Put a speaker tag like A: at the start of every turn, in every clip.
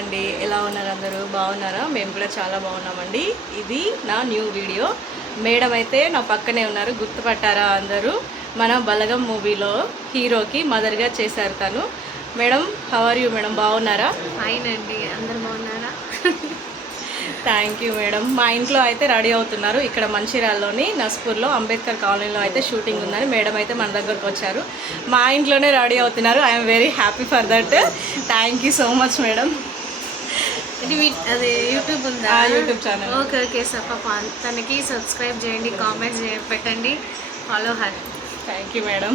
A: అండి. ఎలా ఉన్నారు అందరూ? బాగున్నారా? మేము కూడా చాలా బాగున్నామండి. ఇది నా న్యూ వీడియో. మేడం అయితే నా పక్కనే ఉన్నారు. గుర్తుపట్టారా అందరూ? మన బలగం మూవీలో హీరోకి మదర్గా చేశారు తను. Madam how are you madam బాగున్నారా?
B: ఫైన్ అండి. అందరు బాగున్నారా?
A: Thank you madam. మా ఇంట్లో అయితే రెడీ అవుతున్నారు. ఇక్కడ మంచిర్యాలలోని నస్పూర్లో అంబేద్కర్ కాలనీలో అయితే షూటింగ్ ఉందని మేడం అయితే మన దగ్గరకు వచ్చారు. మా ఇంట్లోనే రెడీ అవుతున్నారు. I'm very happy for that thank you so much madam.
B: అదే యూట్యూబ్ ఉందా?
A: YouTube channel.
B: Okay okay sir పాప తనకి సబ్స్క్రైబ్ చేయండి కామెంట్స్ పెట్టండి. Follow her
A: thank you madam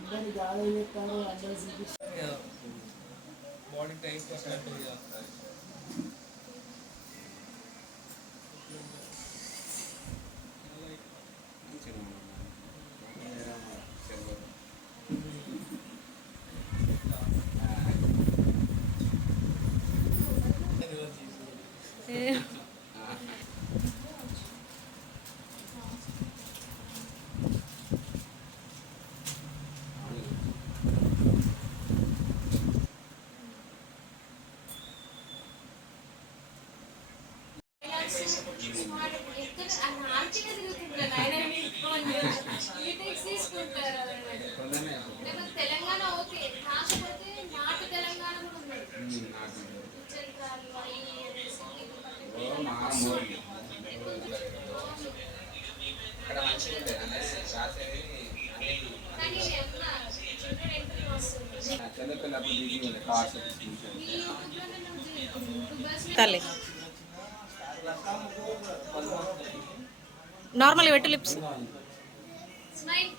C: చూడండి
D: గాలి మళ్ళీ ఇదే
E: బాడీ టైప్
C: తెలంగాణ ఓకే కాకపోతే నాటు తెలంగాణ కూడా ఉంది
A: తల్లి. నార్మల్ పెట్టు లిప్స్.
C: స్మైల్.